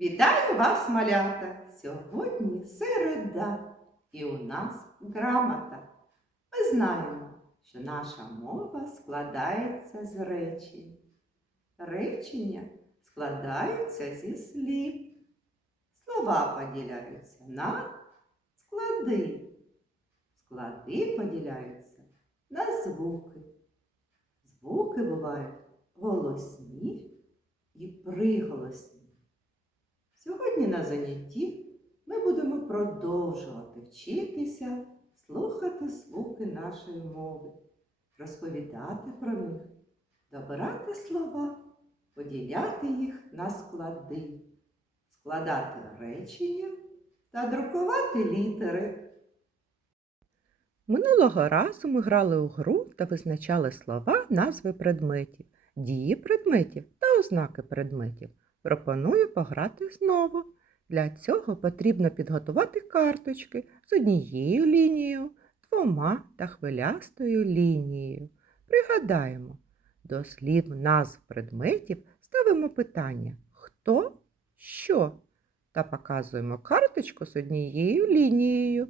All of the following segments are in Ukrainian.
Вітаю вас, малята! Сьогодні середа, і у нас грамота. Ми знаємо, що наша мова складається з речень. Речення складаються зі слів. Слова поділяються на склади. Склади поділяються на звуки. Звуки бувають голосні і приголосні. Сьогодні на занятті ми будемо продовжувати вчитися слухати звуки нашої мови, розповідати про них, добирати слова, поділяти їх на склади, складати речення та друкувати літери. Минулого разу ми грали у гру та визначали слова, назви предметів, дії предметів та ознаки предметів. Пропоную пограти знову. Для цього потрібно підготувати карточки з однією лінією, двома та хвилястою лінією. Пригадаємо, до слів назв предметів ставимо питання хто, що та показуємо карточку з однією лінією.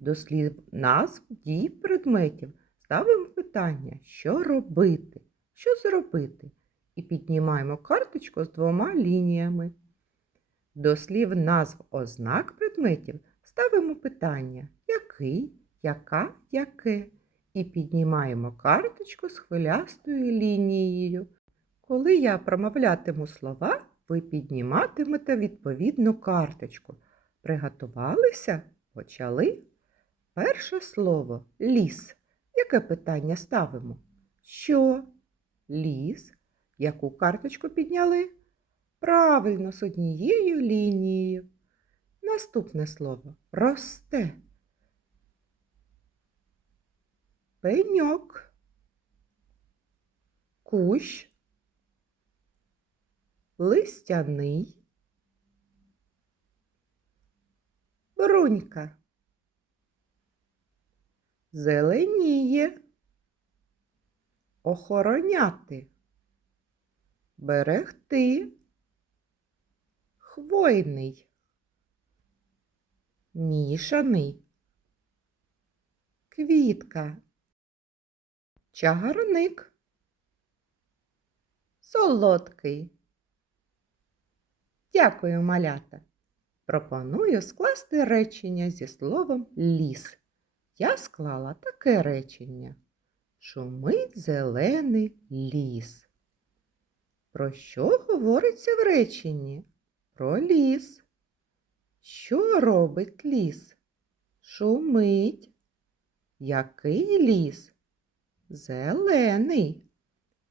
До слів назв дій предметів ставимо питання, що робити, що зробити, і піднімаємо карточку з двома лініями. До слів назв ознак предметів ставимо питання який, яка, яке, і піднімаємо карточку з хвилястою лінією. Коли я промовлятиму слова, ви підніматимете відповідну карточку. Приготувалися? Почали? Перше слово ліс. Яке питання ставимо? Що? Ліс. Яку карточку підняли? Правильно, з однією лінією. Наступне слово росте. Пеньок. Кущ. Листяний. Брунька зеленіє, охороняти, берегти, хвойний, мішаний, квітка, чагарник, солодкий. Дякую, малята. Пропоную скласти речення зі словом ліс. Я склала таке речення. Шумить зелений ліс. Про що говориться в реченні? Про ліс. Що робить ліс? Шумить. Який ліс? Зелений.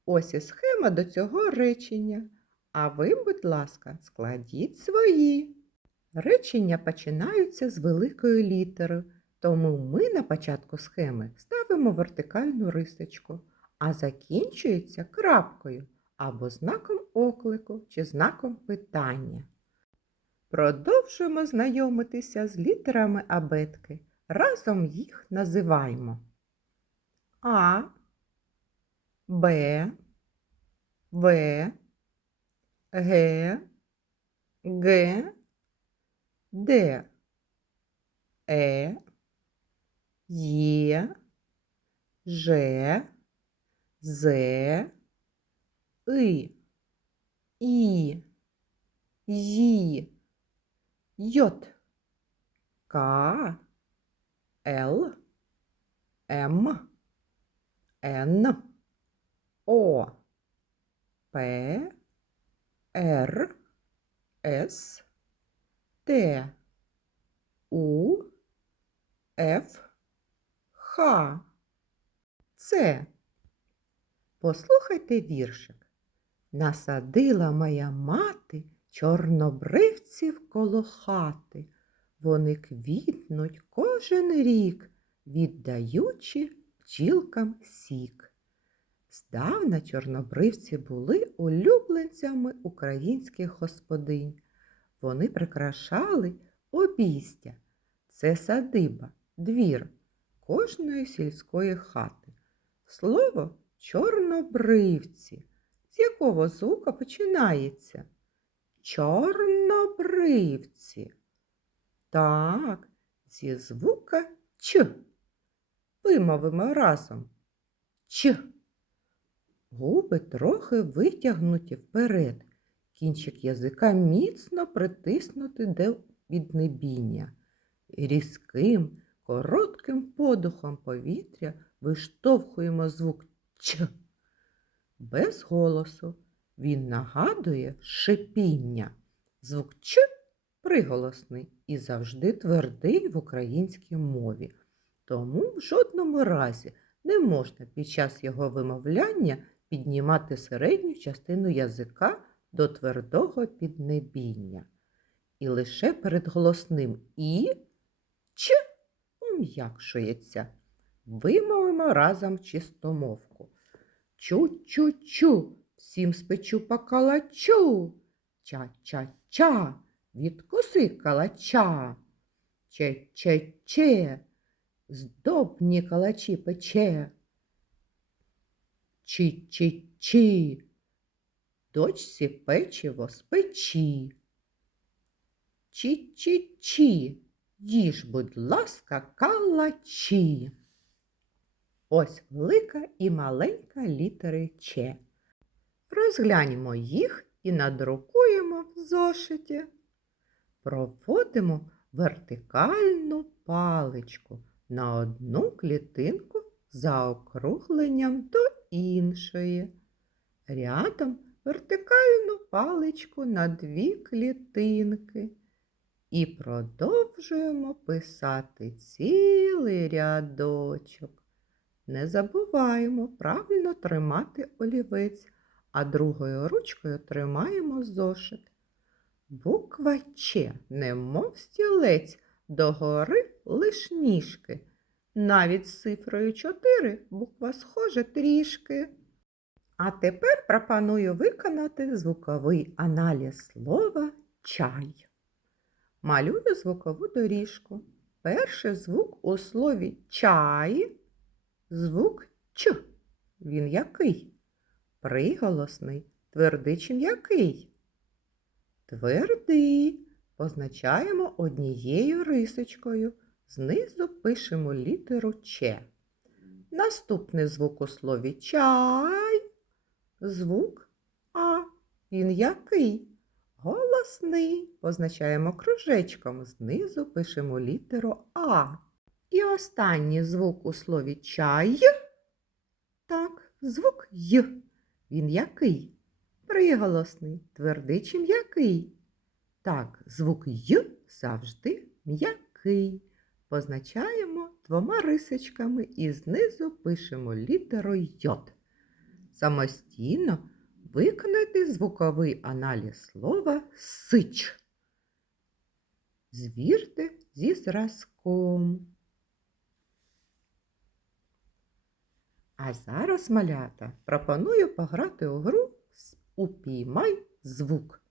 Ось і схема до цього речення. А ви, будь ласка, складіть свої. Речення починаються з великої літери. Тому ми на початку схеми ставимо вертикальну рисочку, а закінчується крапкою або знаком оклику чи знаком питання. Продовжуємо знайомитися з літерами абетки. Разом їх називаємо А, Б, В, Г, Г, Д, Е, Є, Ж, З, И, І, Ї, Йот, К, Л, М, Н, О, П, Р, С, Т, У, Ф, Х. Це. Послухайте віршик. Насадила моя мати чорнобривців коло хати. Вони квітнуть кожен рік, віддаючи бджілкам сік. Здавна чорнобривці були улюбленцями українських господинь. Вони прикрашали обійстя. Це садиба, двір кожної сільської хати. Слово чорнобривці. З якого звука починається? Чорнобривці. Так, зі звука Ч. Вимовимо разом. Ч. Губи трохи витягнуті вперед. Кінчик язика міцно притиснути до піднебіння. Різким, коротким подухом повітря виштовхуємо звук Ч. Без голосу. Він нагадує шипіння. Звук Ч приголосний і завжди твердий в українській мові. Тому в жодному разі не можна під час його вимовляння піднімати середню частину язика до твердого піднебіння. І лише перед голосним І Ч пом'якшується. Вимовимо разом чистомовку. Чу-чу-чу, всім спечу по калачу. Ча-ча-ча, відкуси калача. Че-че-че, здобні калачі пече. Чи-чи-чи, дочці печиво спечі. Чі-чі-чі, їж, будь ласка, калачі. Ось велика і маленька літери Ч. Розгляньмо їх і надрукуємо в зошиті. Проводимо вертикальну паличку на одну клітинку за округленням до іншої. Рядом вертикальну паличку на дві клітинки. І продовжуємо писати цілий рядочок. Не забуваємо правильно тримати олівець, а другою ручкою тримаємо зошит. Буква Ч, немов стілець, догори лиш ніжки. Навіть з цифрою 4 буква схожа трішки. А тепер пропоную виконати звуковий аналіз слова чай. Малюю звукову доріжку. Перший звук у слові чай звук Ч. Він який? Приголосний, твердий чи м'який? Твердий. Позначаємо однією рисочкою. Знизу пишемо літеру Ч. Наступний звук у слові чай. Звук А. Він який? Голосний. Позначаємо кружечком. Знизу пишемо літеру А. І останній звук у слові чай. Так, звук Й. Він який? Приголосний, твердий чи м'який? Так, звук Й завжди м'який. Позначаємо двома рисочками і знизу пишемо літерою Й. Самостійно виконайте звуковий аналіз слова сич. Звірте зі зразком. А зараз, малята, пропоную пограти у гру Упіймай звук.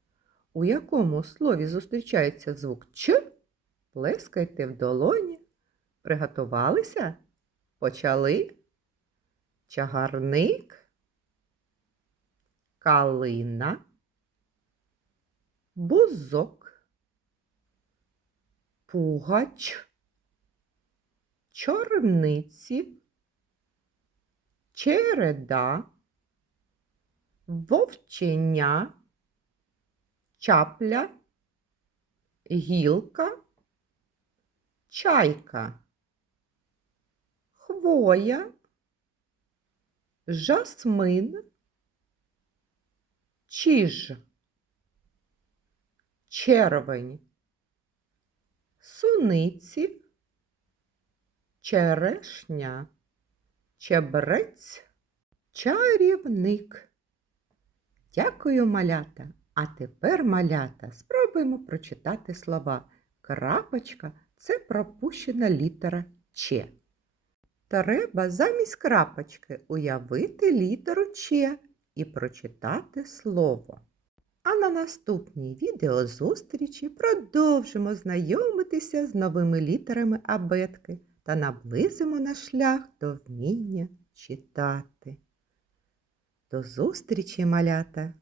У якому слові зустрічається звук Ч, плескайте в долоні. Приготувалися? Почали? Чагарник, калина, бузок, пугач, чорниці череда, вовченя, чапля, гілка, чайка, хвоя, жасмин, чиж, червень, суниці, черешня чебрець, чарівник. Дякую, малята. А тепер, малята, спробуємо прочитати слова. Крапочка це пропущена літера Ч. Треба замість крапочки уявити літеру Ч і прочитати слово. А на наступній відеозустрічі продовжимо знайомитися з новими літерами абетки та наблизимо на шлях до вміння читати. До зустрічі, малята!